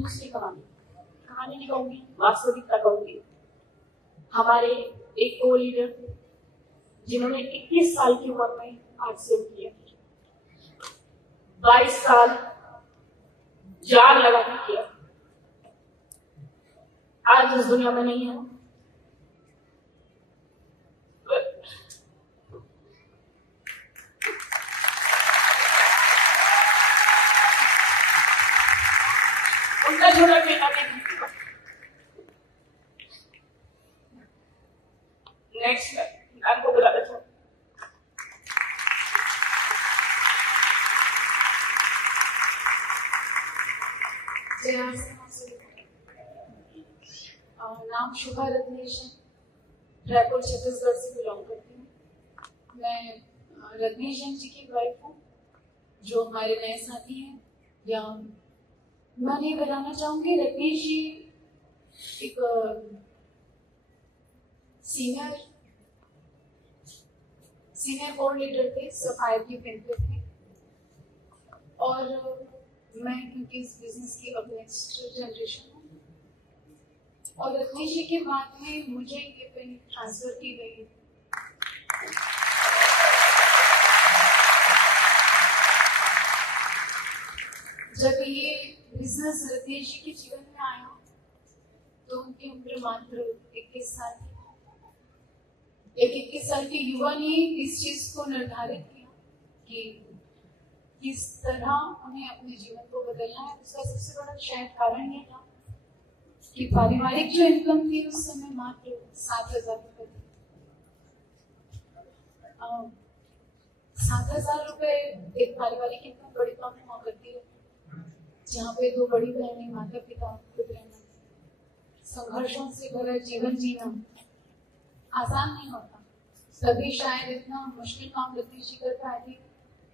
दूसरी कहानी नहीं कहूंगी, वास्तविकता कहूंगी। हमारे एक को लीडर जिन्होंने 21 साल की उम्र में आरसीएम किया, 22 साल जान लगा के किया, आज इस दुनिया में नहीं है। उनका छोटा बेटा नेक्स्ट आपको बुला देता हूँ। नाम शुभा रत्नेश, रायपुर छत्तीसगढ़ से बिलोंग करती हूँ। मैं रत्नेश जी की वाइफ हूँ, जो हमारे नए साथी हैं। या मैं ये बताना चाहूंगी, रत्नेश जी एक सीनियर बोर्ड लीडर थे, सफायर की पिन पे थे। और मैं क्योंकि इस बिजनेस की अब नेक्स्ट जनरेशन हूँ, और रत्नेश जी के बाद में मुझे ये पिन ट्रांसफर की गई। जब ये बिजनेस रत्नेश जी के जीवन में आया तो उनकी उम्र मात्र 21 साल थी। एक 21 साल के युवा ने इस चीज को निर्धारित किया कि किस तरह उन्हें अपने जीवन को बदलना है। उसका सबसे बड़ा शायद कारण ये था कि पारिवारिक जो इनकम थी उस समय मात्र 7,000 रुपए थी। 7,000 रुपए एक पारिवारिक इनकम बड़ी कम हुआ करती है, जहाँ पे दो बड़ी बहनें, माता पिता, खुद रहना, संघर्षों से भरा जीवन जीना आसान नहीं होता। तभी शायद इतना मुश्किल काम रत्नेश जी कर पाए थे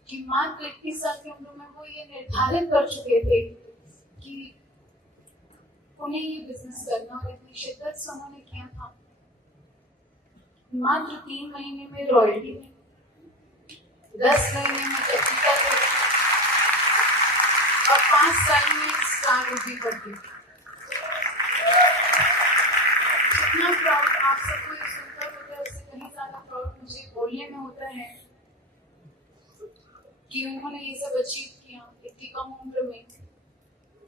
कि मात्र 21 साल की उम्र में वो ये निर्धारित कर चुके थे कि उन्हें ये बिजनेस करना, और इतनी शिद्दत से उन्होंने किया था। मात्र 3 महीने में रॉयल्टी में, 10 महीने में टेक्निकल और 5 साल में स्टार रूबी पर थी। इतना प्राउड आप सबको ये सुनकर होता है, उससे कहीं ज्यादा प्राउड मुझे बोलने में होता है कि उन्होंने ये सब अचीव किया इतनी कम उम्र में।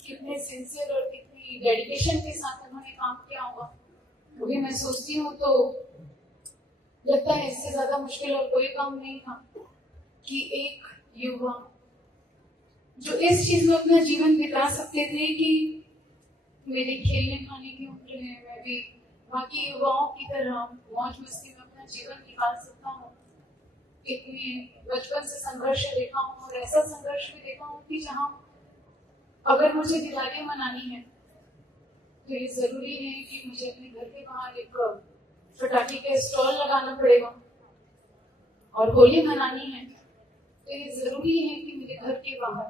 कितने सिंसियर और कितनी डेडिकेशन के साथ उन्होंने काम किया होगा, वो भी मैं सोचती हूँ तो लगता है इससे ज्यादा मुश्किल और कोई काम नहीं था कि एक युवा जो इस चीज में अपना जीवन बिता सकते थे कि मेरे खेलने खाने की उम्र है, मैं भी बाकी युवाओं की तरह मौज मस्ती में अपना जीवन निकाल सकता हूँ। इतने बचपन से संघर्ष देखा हूँ, और ऐसा संघर्ष भी देखा हूँ कि जहाँ अगर मुझे दिवाली मनानी है तो ये जरूरी है कि मुझे अपने घर के बाहर एक पटाखे का स्टॉल लगाना पड़ेगा, और होली मनानी है तो ये जरूरी है कि मेरे घर के बाहर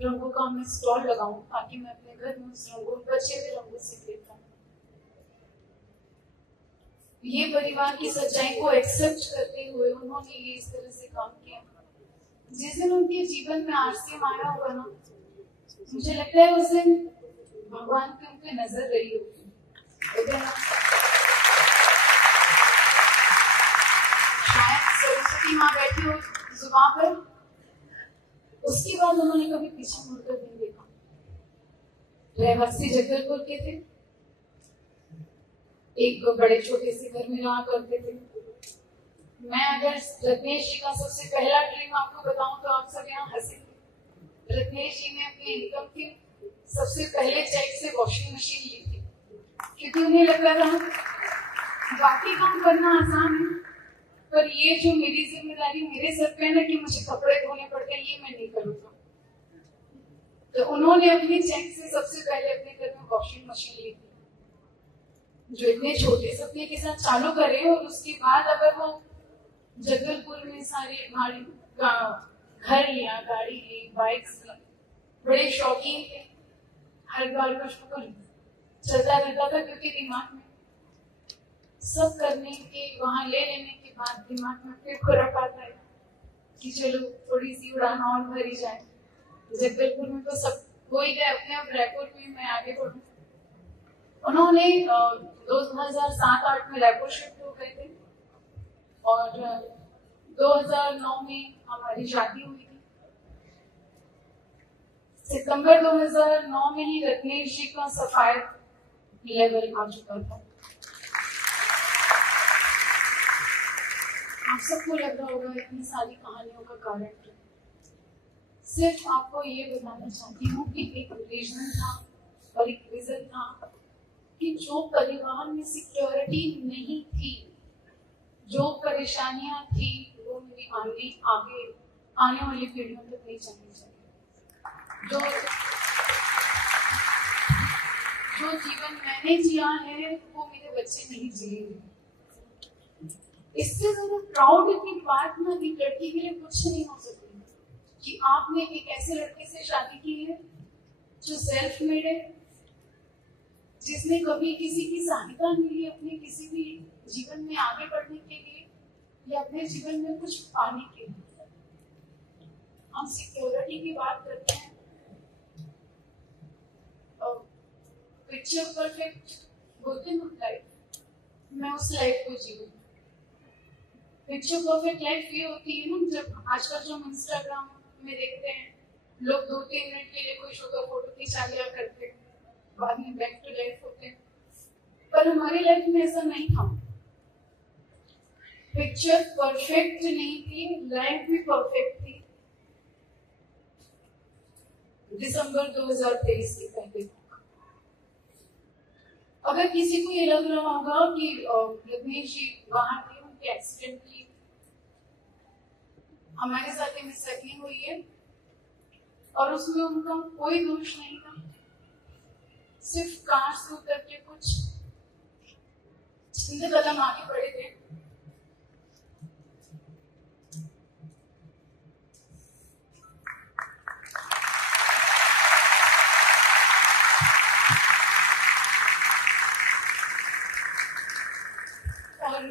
रंगों का मैं स्टॉल लगाऊं, ताकि मैं अपने घर में उस रंगों, बचे हुए रंगों से खेल पाऊं। ये परिवार की सच्चाई को एक्सेप्ट करते हुए उन्होंने ये इस तरह से काम किया। जिस दिन उनके जीवन में आरसीएम आया होगा ना, मुझे लगता है उस दिन भगवान की उन पे नजर रही होगी। शायद सरस्वती माँ बैठी हो जुबान पर, उसके बाद उन्होंने कभी पीछे मुड़कर नहीं देखा। रहवासी जगदलपुर के थे, एक बड़े छोटे से घर में रहा करते थे। मैं अगर रत्नेश जी का सबसे पहला ड्रीम आपको बताऊं तो आप सब यहाँ हंसेंगे। रत्नेश जी ने अपने इनकम के सबसे पहले चेक से वॉशिंग मशीन ली थी, क्योंकि उन्हें लगा था बाकी काम करना आसान है, पर ये जो मेरी जिम्मेदारी मेरे सर पे है ना कि मुझे कपड़े धोने पड़ते हैं, ये मैं नहीं करूंगा। तो उन्होंने अपने चेक से सबसे पहले अपने घर में वॉशिंग मशीन ली थी, जो इतने छोटे सपने के साथ चालू करे। और उसके बाद अगर वो जगदलपुर में सारे घर लिया, गाड़ी ली, बाइक्स ली, बड़े शौकीन थे। हर बार कुछ चलता रहता था, क्योंकि दिमाग में सब करने के, वहां ले लेने के बाद दिमाग में फिर खुराक आता है कि चलो थोड़ी सी उड़ान और भरी जाए। जगदलपुर में तो सब हो ही गए, अपने आप रायपुर में मैं मैं आगे बढ़ूं। उन्होंने 2007-8 में रायपुर शिफ्ट हो गए थे और 2009 में हमारी शादी हुई थी। सितंबर 2009 में ही रत्नेश जी का सफायर लेवल आ चुका था। आप सबको लग रहा होगा इतनी सारी कहानियों का कारण क्या। सिर्फ आपको ये बताना चाहती हूँ कि एक विजन था और एक विजन था कि जो परिवार में सिक्योरिटी नहीं थी, जो परेशानियां थी, वो मेरी आगे आने वाली पीढ़ियों तक नहीं जानी चाहिए। जो जीवन मैंने जिया है वो मेरे बच्चे नहीं जिएंगे। इससे ज्यादा प्राउड की बात ना एक लड़की के लिए कुछ नहीं हो सकती कि आपने एक ऐसे लड़के से शादी की है जो सेल्फ मेड है, जिसने कभी किसी की सहायता नहीं ली अपने किसी भी जीवन में आगे बढ़ने के लिए या अपने जीवन में कुछ पाने के लिए। हम सिक्योरिटी की बात करते हैं, पिक्चर परफेक्ट बोलते हैं लाइफ, मैं उस लाइफ को जीऊं। पिक्चर परफेक्ट लाइफ ये होती है ना, जब आजकल जो हम इंस्टाग्राम में देखते हैं लोग 2-3 मिनट के लिए कोई शुगर फोटो खिंचा लिया करते हैं, बाद में बैक टू लाइफ होते हैं। पर हमारी लाइफ में ऐसा नहीं था। पिक्चर परफेक्ट नहीं थी, लाइफ भी परफेक्ट थी। दिसंबर 2023 के पहले अगर किसी को ये लग रहा होगा कि रत्नेश जी बाहर थे, उनके एक्सीडेंटली हमारे साथ मिसहैपनिंग हुई है और उसमें उनका कोई दोष नहीं था। सिर्फ कार से उतर के कुछ चंद कदम आगे बढ़े थे। और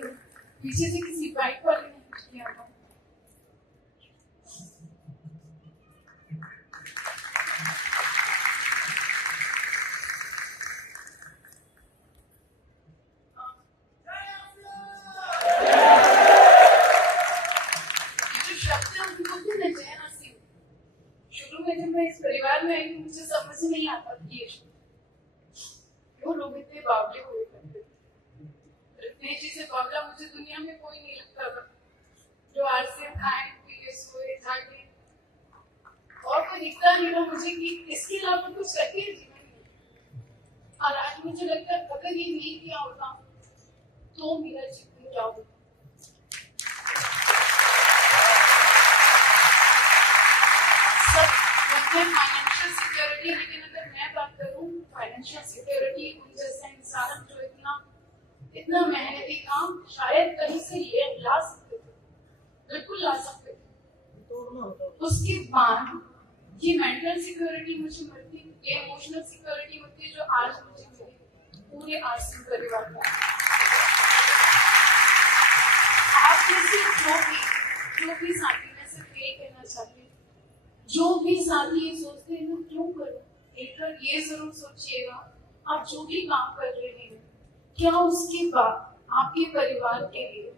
पीछे से किसी बाइक वाले ने कुछ किया था। इस परिवार में आई, मुझे समझ नहीं आता कि क्यों लोग इतने बावले हुए करते। रत्नेश जी से बावला मुझे दुनिया में कोई नहीं लगता था, जो आरसीएम खाए पिए सोए जागे और कोई दिखता नहीं था मुझे कि इसके अलावा कुछ करके जीवन में। और आज मुझे लगता है अगर ये नहीं किया होता तो मेरा जीवन क्या होता। फाइनेंशियल सिक्योरिटी, लेकिन अगर मैं बात करूं फाइनेंशियल सिक्योरिटी जैसा इंसान जो इतना मेहनती काम शायद कहीं से ये ला सकते थे, बिल्कुल ला सकते थे। उसके बाद ये मेंटल सिक्योरिटी मुझे मिलती, ये इमोशनल सिक्योरिटी मिलती जो आज मुझे मिली पूरे आरसीएम परिवार का। आप जो भी साथी में सिर्फ ये कहना चाहती हूँ, जो भी साथी ये सोचते हैं ना क्यों करो, एक बार ये जरूर सोचिएगा आप जो भी काम कर रहे हैं क्या उसके बाद आपके परिवार के लिए,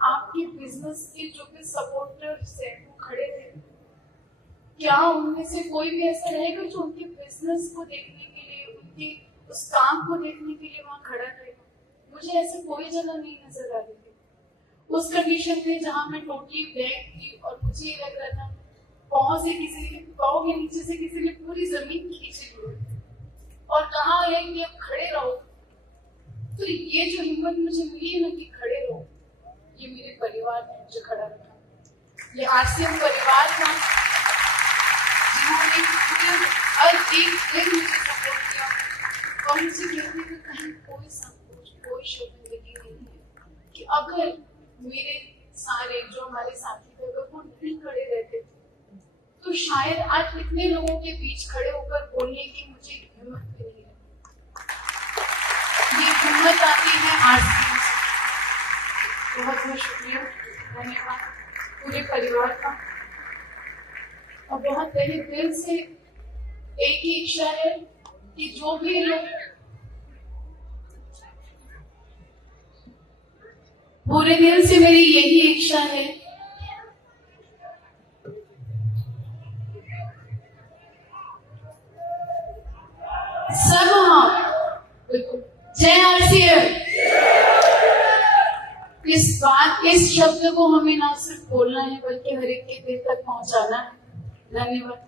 आपके बिजनेस के जो भी सपोर्टर्स हैं वो खड़े रहें। क्या उनमें से कोई भी ऐसा रहेगा जो उनके बिजनेस को देखने के लिए, उनके उस काम को देखने के लिए वहां खड़ा रहेगा। मुझे ऐसे कोई जगह नहीं नजर आ रही थी उस कंडीशन में जहां मैं टोटली ब्लैंक थी और मुझे ये लग रहा था पाँव के नीचे से किसी ने पूरी जमीन खींच ली और कहा है कि अब खड़े रहो। तो ये जो हिम्मत मुझे मिली है ना कि खड़े रहो, ये मेरे परिवार ने मुझे खड़ा रखा। ये आरसीएम परिवार था जिन्होंने हर एक दिन मुझे सपोर्ट किया और मुझे कहने का कहीं कोई संकोच, कोई शर्मिंदगी नहीं है कि अगर मेरे सारे जो हमारे साथी थे अगर वो नहीं खड़े रहते तो शायद आज इतने लोगों के बीच खड़े होकर बोलने की मुझे हिम्मत भी नहीं है। ये हिम्मत आती है आरसीएम से। बहुत बहुत शुक्रिया, धन्यवाद पूरे परिवार का। और बहुत तहे दिल से एक ही इच्छा है कि जो भी लोग पूरे दिल से, मेरी यही इच्छा है सब, हाँ बिल्कुल, जय आरसीएम। इस शब्द को हमें ना सिर्फ बोलना है बल्कि हर एक के दिल तक पहुंचाना है। धन्यवाद।